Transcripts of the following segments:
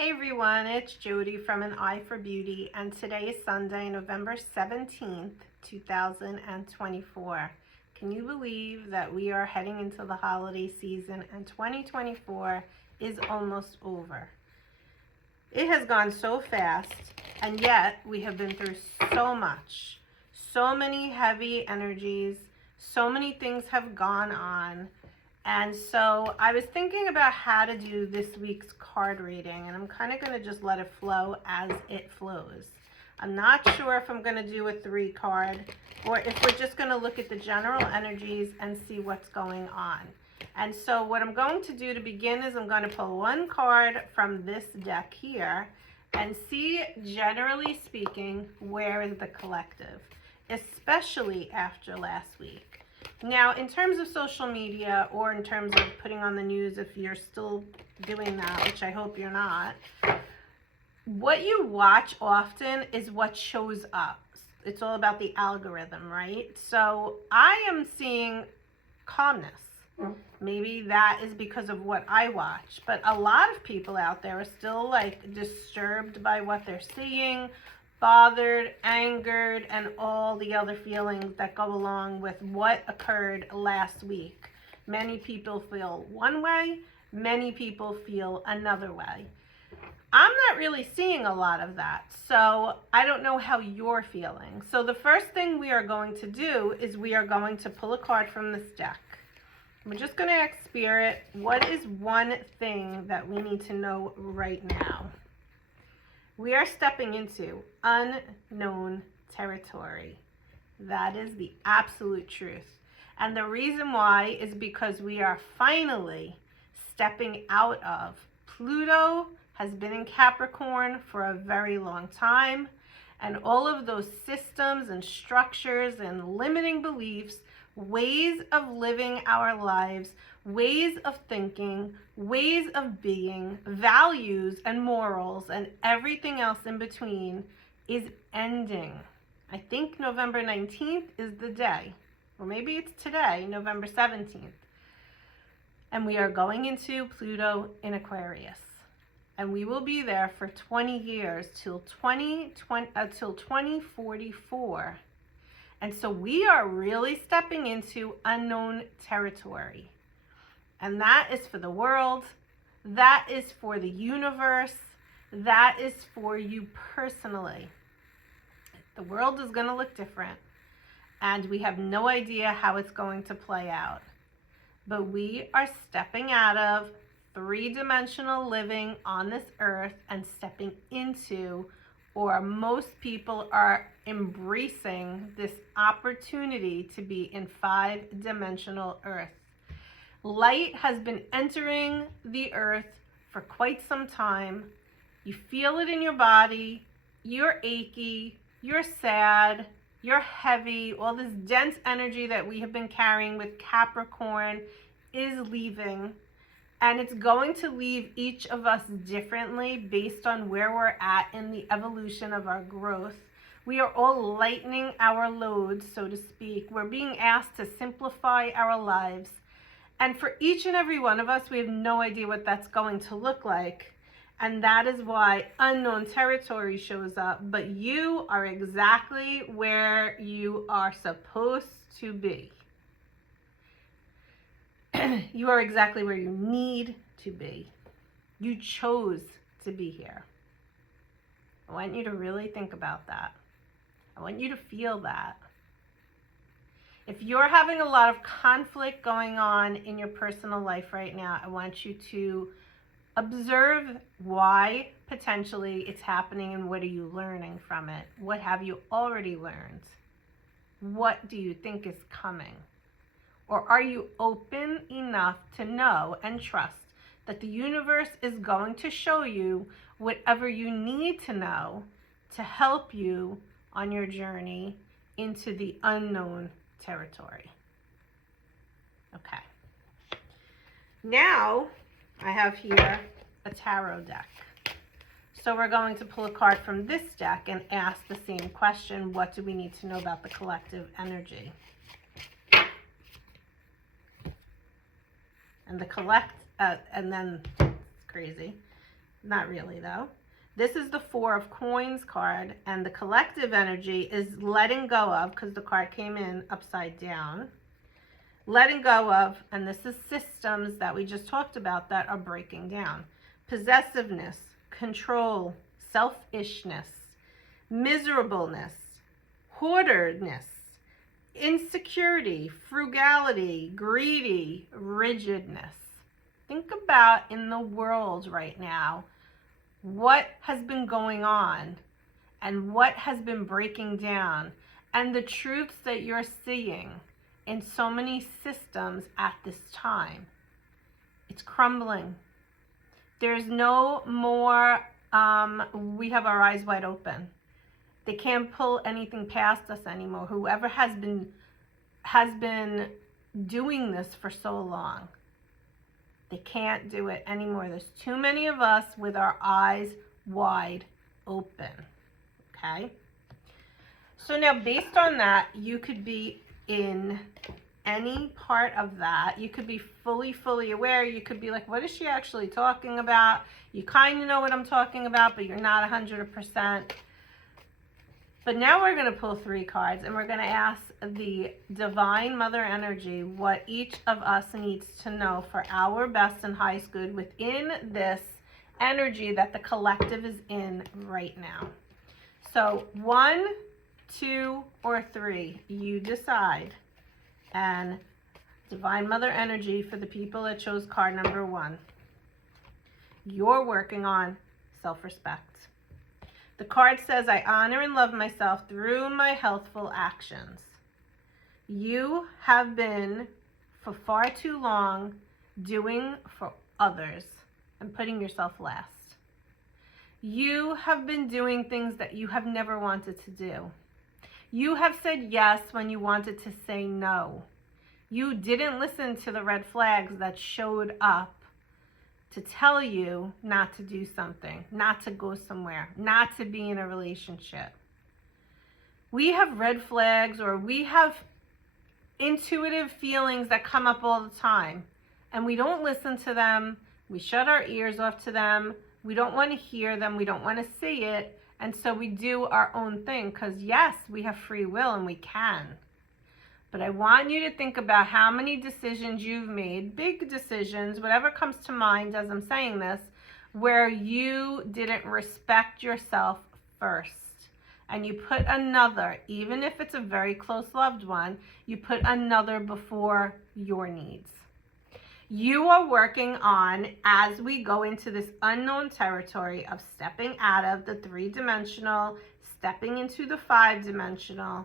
Hey everyone, it's Jody from An Eye for Beauty, and today is Sunday, November 17th, 2024. Can you believe that we are heading into the holiday season and 2024 is almost over? It has gone so fast, and yet we have been through so much. So many heavy energies, so many things have gone on. And so I was thinking about how to do this week's card reading, and I'm kind of going to just let it flow as it flows. I'm not sure if I'm going to do a 3 card or if we're just going to look at the general energies and see what's going on. And so what I'm going to do to begin is I'm going to pull 1 card from this deck here and see, generally speaking, where is the collective, especially after last week. Now, in terms of social media or in terms of putting on the news, if you're still doing that, which I hope you're not, what you watch often is what shows up. It's all about the algorithm, right? So I am seeing calmness. Maybe that is because of what I watch, but a lot of people out there are still like disturbed by what they're seeing, bothered, angered, and all the other feelings that go along with what occurred last week. Many people feel one way, many people feel another way. I'm not really seeing a lot of that, so I don't know how you're feeling. So the first thing we are going to do is we are going to pull a card from this deck. We're just going to ask Spirit, what is one thing that we need to know right now? We are stepping into unknown territory. That is the absolute truth. And the reason why is because we are finally stepping out of Pluto has been in Capricorn for a very long time. And all of those systems and structures and limiting beliefs, ways of living our lives, ways of thinking, ways of being, values and morals and everything else in between is ending. I think November 19th is the day, or maybe it's today, November 17th. And we are going into Pluto in Aquarius. And we will be there for 20 years till 2044. And so we are really stepping into unknown territory. And that is for the world. That is for the universe. That is for you personally. The world is going to look different. And we have no idea how it's going to play out. But we are stepping out of 3-dimensional living on this earth and stepping into, or most people are embracing this opportunity to be in 5-dimensional earth. Light has been entering the earth for quite some time. You feel it in your body. You're achy. You're sad. You're heavy. All this dense energy that we have been carrying with Capricorn is leaving. And it's going to leave each of us differently based on where we're at in the evolution of our growth. We are all lightening our loads, so to speak. We're being asked to simplify our lives. And for each and every one of us, we have no idea what that's going to look like. And that is why unknown territory shows up. But you are exactly where you are supposed to be. You are exactly where you need to be. You chose to be here. I want you to really think about that. I want you to feel that. If you're having a lot of conflict going on in your personal life right now, I want you to observe why potentially it's happening and what are you learning from it? What have you already learned? What do you think is coming? Or are you open enough to know and trust that the universe is going to show you whatever you need to know to help you on your journey into the unknown territory? Okay. Now I have here a tarot deck. So we're going to pull a card from this deck and ask the same question. What do we need to know about the collective energy? And and then, it's crazy, Not really though. This is the Four of Coins card, and the collective energy is letting go of, because the card came in upside down. Letting go of, and this is systems that we just talked about that are breaking down. Possessiveness, control, selfishness, miserableness, hoarderness, insecurity, frugality, greedy, rigidness. Think about in the world right now what has been going on and what has been breaking down, and the truths that you're seeing in so many systems at this time. It's crumbling. There's no more, we have our eyes wide open. They can't pull anything past us anymore. Whoever has been doing this for so long, they can't do it anymore. There's too many of us with our eyes wide open, okay? So now based on that, you could be in any part of that. You could be fully aware. You could be like, what is she actually talking about? You kind of know what I'm talking about, but you're not 100%. But now we're going to pull 3 cards, and we're going to ask the Divine Mother Energy what each of us needs to know for our best and highest good within this energy that the collective is in right now. So 1, 2, or 3, you decide. And Divine Mother Energy for the people that chose card number 1. You're working on self-respect. The card says, I honor and love myself through my healthful actions. You have been, for far too long, doing for others and putting yourself last. You have been doing things that you have never wanted to do. You have said yes when you wanted to say no. You didn't listen to the red flags that showed up to tell you not to do something, not to go somewhere, not to be in a relationship. We have red flags, or we have intuitive feelings that come up all the time, and we don't listen to them. We shut our ears off to them. We don't want to hear them. We don't want to see it. And so we do our own thing, because yes, we have free will and we can. But I want you to think about how many decisions you've made, big decisions, whatever comes to mind as I'm saying this, where you didn't respect yourself first. And you put another, even if it's a very close loved one, you put another before your needs. You are working on, as we go into this unknown territory of stepping out of the 3-dimensional, stepping into the 5-dimensional,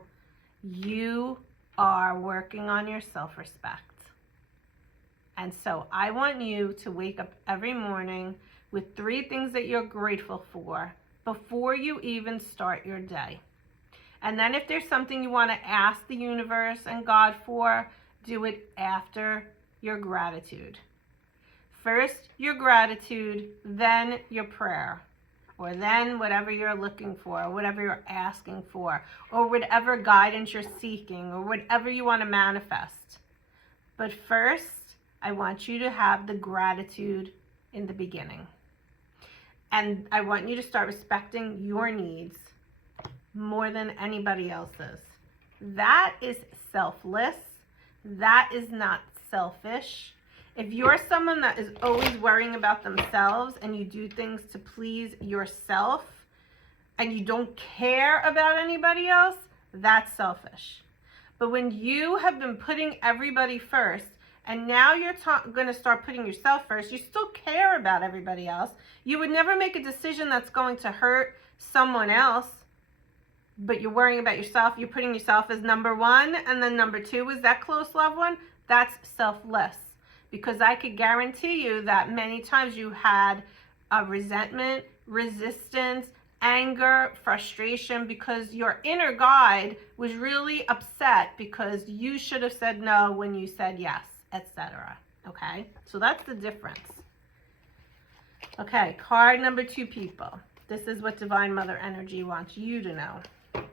you are working on your self-respect. And so I want you to wake up every morning with 3 things that you're grateful for before you even start your day. And then if there's something you want to ask the universe and God for, do it after your gratitude. First your gratitude, then your prayer, or then whatever you're looking for, or whatever you're asking for, or whatever guidance you're seeking, or whatever you want to manifest. But first, I want you to have the gratitude in the beginning. And I want you to start respecting your needs more than anybody else's. That is selfless. That is not selfish. If you're someone that is always worrying about themselves and you do things to please yourself and you don't care about anybody else, that's selfish. But when you have been putting everybody first, and now you're going to start putting yourself first, you still care about everybody else. You would never make a decision that's going to hurt someone else, but you're worrying about yourself. You're putting yourself as number 1, and then number 2 is that close loved one. That's selfless. Because I could guarantee you that many times you had a resentment, resistance, anger, frustration, because your inner guide was really upset because you should have said no when you said yes, etc. Okay, so that's the difference. Okay, card number 2, people. This is what Divine Mother Energy wants you to know.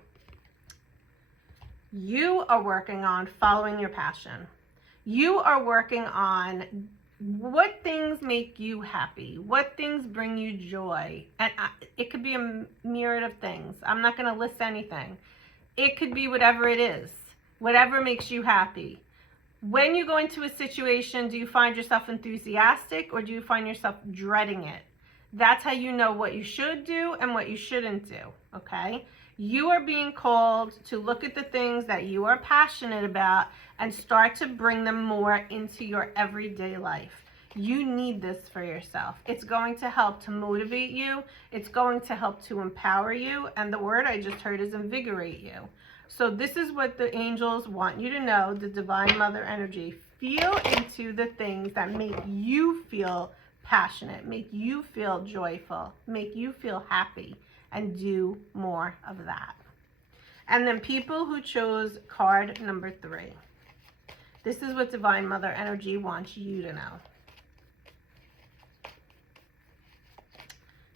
You are working on following your passion. You are working on what things make you happy? What things bring you joy? And it could be a myriad of things. I'm not going to list anything. It could be whatever it is, whatever makes you happy. When you go into a situation, do you find yourself enthusiastic or do you find yourself dreading it? That's how you know what you should do and what you shouldn't do, okay? You are being called to look at the things that you are passionate about and start to bring them more into your everyday life. You need this for yourself. It's going to help to motivate you. It's going to help to empower you. And the word I just heard is invigorate you. So this is what the angels want you to know, the Divine Mother energy. Feel into the things that make you feel passionate, make you feel joyful, make you feel happy, and do more of that. And then people who chose card number 3. This is what Divine Mother energy wants you to know.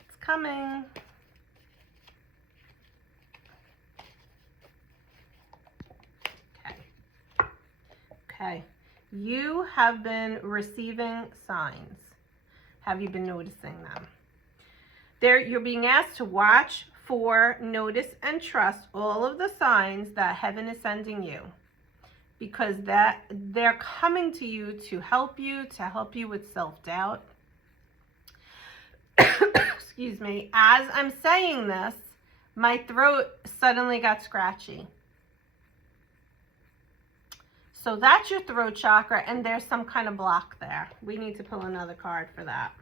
It's coming. Okay, you have been receiving signs. Have you been noticing them? You're being asked to watch for, notice, and trust all of the signs that heaven is sending you, because they're coming to you to help you with self-doubt. Excuse me. As I'm saying this, my throat suddenly got scratchy. So that's your throat chakra, and there's some kind of block there. We need to pull another card for that.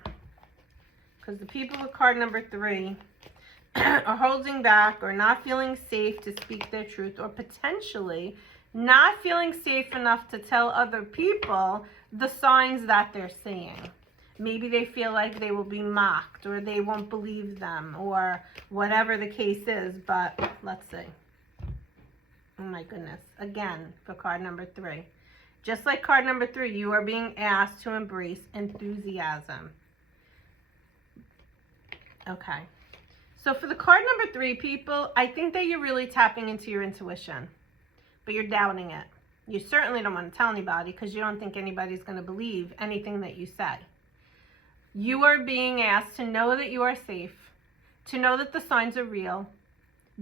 Because the people with card number 3 are holding back or not feeling safe to speak their truth, or potentially not feeling safe enough to tell other people the signs that they're seeing. Maybe they feel like they will be mocked, or they won't believe them, or whatever the case is. But let's see. Oh my goodness. Again, for card number 3. Just like card number 3, you are being asked to embrace enthusiasm. Okay. So for the card number 3, people, I think that you're really tapping into your intuition, but you're doubting it. You certainly don't want to tell anybody because you don't think anybody's going to believe anything that you say. You are being asked to know that you are safe, to know that the signs are real.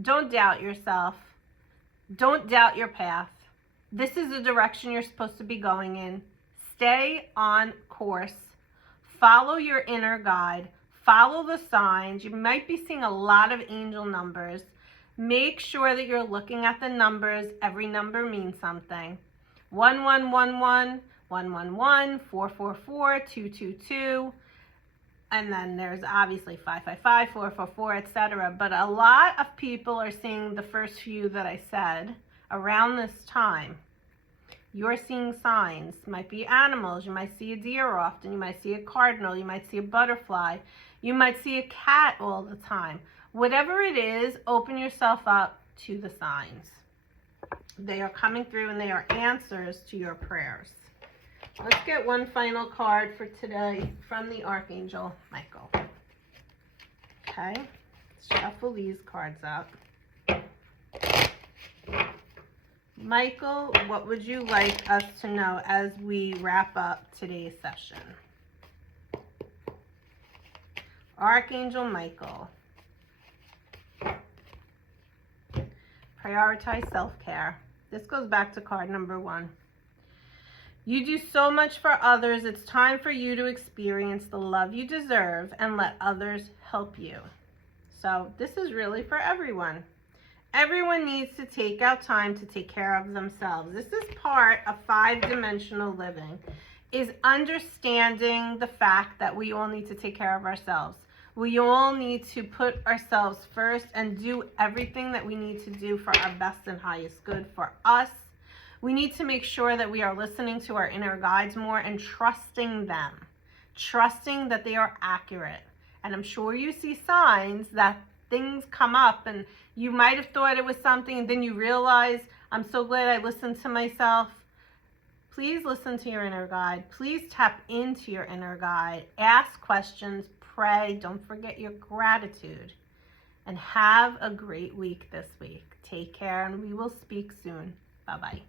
Don't doubt yourself. Don't doubt your path. This is the direction you're supposed to be going in. Stay on course. Follow your inner guide. Follow the signs. You might be seeing a lot of angel numbers. Make sure that you're looking at the numbers. Every number means something. 1111, 111, 444, 222. And then there's obviously 555, 444, etc. But a lot of people are seeing the first few that I said around this time. You're seeing signs. Might be animals. You might see a deer often. You might see a cardinal. You might see a butterfly. You might see a cat all the time. Whatever it is, open yourself up to the signs. They are coming through, and they are answers to your prayers. Let's get one final card for today from the Archangel Michael. Okay, let's shuffle these cards up. Michael, what would you like us to know as we wrap up today's session? Archangel Michael. Prioritize self-care. This goes back to card number 1. You do so much for others. It's time for you to experience the love you deserve and let others help you. So this is really for everyone. Everyone needs to take out time to take care of themselves. This is part of 5-dimensional living, is understanding the fact that we all need to take care of ourselves. We all need to put ourselves first and do everything that we need to do for our best and highest good for us. We need to make sure that we are listening to our inner guides more and trusting them, trusting that they are accurate. And I'm sure you see signs that things come up and you might have thought it was something and then you realize, I'm so glad I listened to myself. Please listen to your inner guide. Please tap into your inner guide. Ask questions, pray. Don't forget your gratitude. And have a great week this week. Take care, and we will speak soon. Bye-bye.